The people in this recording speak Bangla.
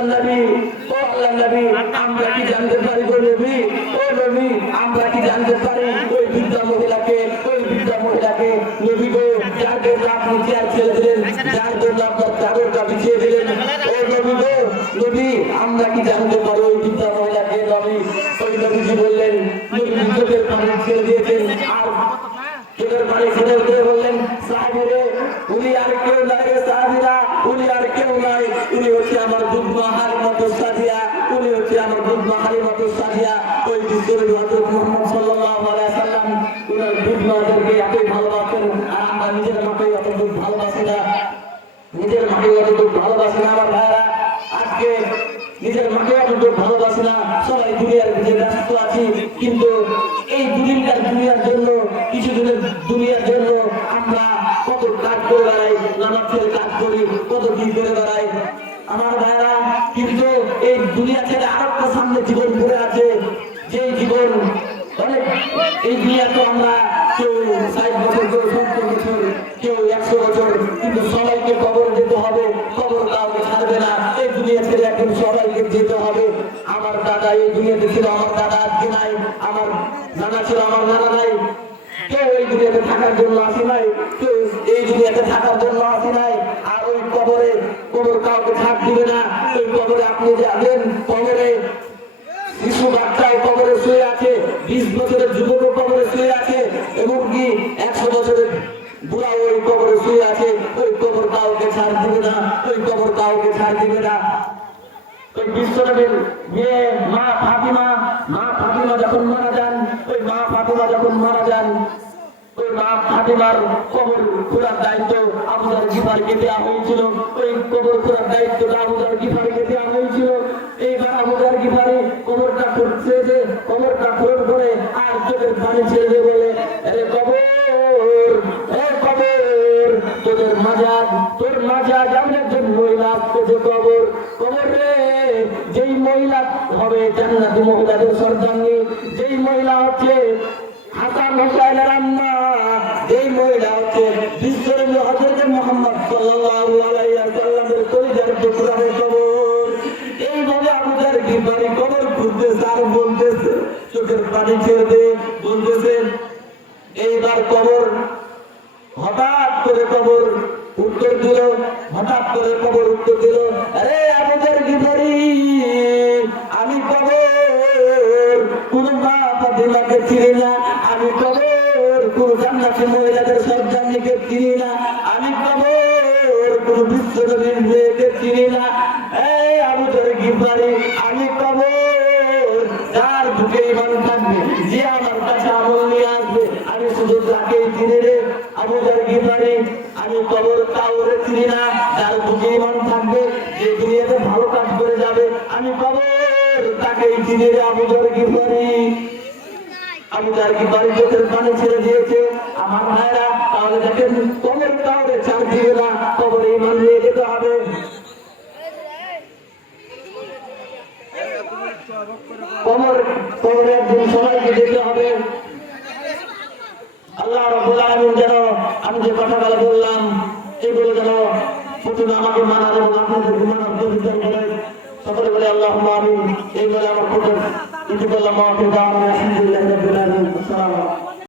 আল্লাহর নবী, ও আল্লাহর নবী, আমরা কি জানতে পারি গো নবী, ও নবী, আমরা কি জানতে পারি ওই বৃদ্ধা মহিলাকে নবী গো, যার জন্য আপনি চেয়ার ছেড়ে দিলেন, যার জন্য আপনার চাদরটা বিছিয়ে দিলেন, ও নবী গো, নবী, আমরা কি জানতে পারি ওই বৃদ্ধা মহিলাকে? নবী, ওই নবীজি বললেন, নবী চোখের পানি ছেড়ে দিয়েছেন, আর চোখের পানি ছেড়ে দিয়ে বললেন, সাহাবীরে, উনি আর কেউ নাই রে সাহাবীরা, উনি আর কেউ নাই, উনি হচ্ছে আমার দুধ হালিমাতু সাদিয়া, উনি হচ্ছে আমার দুধ হালিমাতু সাদিয়া। ওই বিশ্বনবী হযরত মুহাম্মদ সাল্লাল্লাহু আলাইহি ওয়াসাল্লাম উনার দুধ মাদেরকে এতই ভালোবাসেন, আর আমরা নিজের মাকে অতটুকু ভালোবাসি না, নিজের মাকে অতটুকু ভালোবাসি না। আমার ভাইরা, আজকে নিজের মাকে অতটুকু ভালোবাসি না, সবাই দুনিয়ার ভিতরে ব্যস্ত আছি, কিন্তু এই দুনিয়ার জন্য, কিছুদিনের দুনিয়ার জন্য আমরা কত কাজ করে বেড়াই, নামাজের কাজ করি, কত কি করে বেড়াই আমার ভাইরা, কিন্তু এই দুনিয়া ছেড়ে আরেকটা সামনে জীবন ঘুরে আছে, যে জীবন অনেক, এই দুনিয়াতে আমরা কেউ 60 বছর, কেউ 70 বছর, কেউ 100 বছর, কিন্তু সবাইকে কবর যেতে হবে, কবর কাউকে ছাড়বে না, এই দুনিয়া ছেড়ে একদিন সবাইকে যেতে হবে। আমার দাদা এই দুনিয়াতে ছিল, আমার দাদা আজকে নাই, আমার নানা ছিল, আমার নানা নাই, কেউ এই দুনিয়াতে থাকার জন্য আসি নাই, কেউ এই দুনিয়াতে থাকার জন্য আসি নাই। আর ওই কবর কাউকে ছাড় দিবে না। ওই কবরে আপনি যাবেন, কবরে শিশু বাচ্চাও কবরে শুয়ে আছে, 20 বছরের যুবক কবরে শুয়ে আছে, এবং কি 100 বছরের বুড়া ওই কবরে শুয়ে আছে। ওই কবর কাউকে ছাড় দিবে না, ওই কবর কাউকে ছাড় দিবে না। ওই বিশ্বনবীর মেয়ে মা ফাতিমা যখন মারা যান, ওই মা ফাতিমা যখন মারা যান, ওই মা ফাতিমার কবর খোঁড়ার দায়িত্ব আবু যর গিফারীকে দেওয়া হয়েছিল। ওই কবর খোঁড়ার দায়িত্বটা আবু যর গিফারীকে দেওয়া হয়েছিল। এইবার আবু যর গিফারী কবরটা খুঁড়ছে, যে কবরটা খোঁড়ার পরে আর চোখের পানি ছেড়ে বলে, আরে কবর, এ কবর, তোর মাজার এমন একজন মহিলা আসতেছে, কবর রে, যেই মহিলা হবে জান্নাতি মহিলাদের সর্দারনি, যেই মহিলা হচ্ছে হাসান হোসেনের আম্মা, এই মহিলা হচ্ছে বিশ্বনবী হযরত মুহাম্মদ সাল্লাল্লাহু আলাইহি ওয়াসাল্লামের কলিজার টুকরা কবর। এইভাবে আবু যর গিফারী কবর খুঁজতেছে আর বলতেছে, চোখের পানি ছেড়ে দিয়ে বলতেছে, এইবার কবর হঠাৎ করে কবর উত্তর দিল, আরে আবু যর গিফারী, আমি কবর কোন মা ফাতিমাকে চিনি না, আমি কবর কোন জান্নাতি মহিলাদের সর্দারনিকে চিনি না, আমি কবর কোন বিশ্বনবীর মেয়েকে চিনি না। এই আবু যর গিফারী, আমি কবর যার বুকে ঈমান থাকবে, যে আমার কাছে আমল নিয়ে আসবে, আমি শুধু তাকেই চিনি রে আবু যর গিফারী। আমি কবর কাউরে চিনি না, যার বুকে ঈমান থাকবে, যে দুনিয়াতে ভালো কাজ করে যাবে, আমি কবর তাকেই চিনি রে আবু যর গিফারী। আবু যর গিফারী চোখের পানি ছেড়ে দিয়েছে। আমার ভাইরা, তাহলে দেখেন কবর কাউরে ছাড় দিবে না, কবরে ঈমান নিয়ে যেতে হবে। কবরে একদিন সবাইকে যেতে হবে। আল্লাহ রাব্বুল আলামিন যেন আমি যে কথাগুলো বললাম, এগুলো যেন প্রথমে আমাকে মানার এবং আপনাদের মানার প্রতিদান করে। সকলে বলে আল্লাহুম্মা আমিন। এই বলে আমার কথা ইতি করলাম, আলহামদুলিল্লাহি রাব্বিল আলামিন।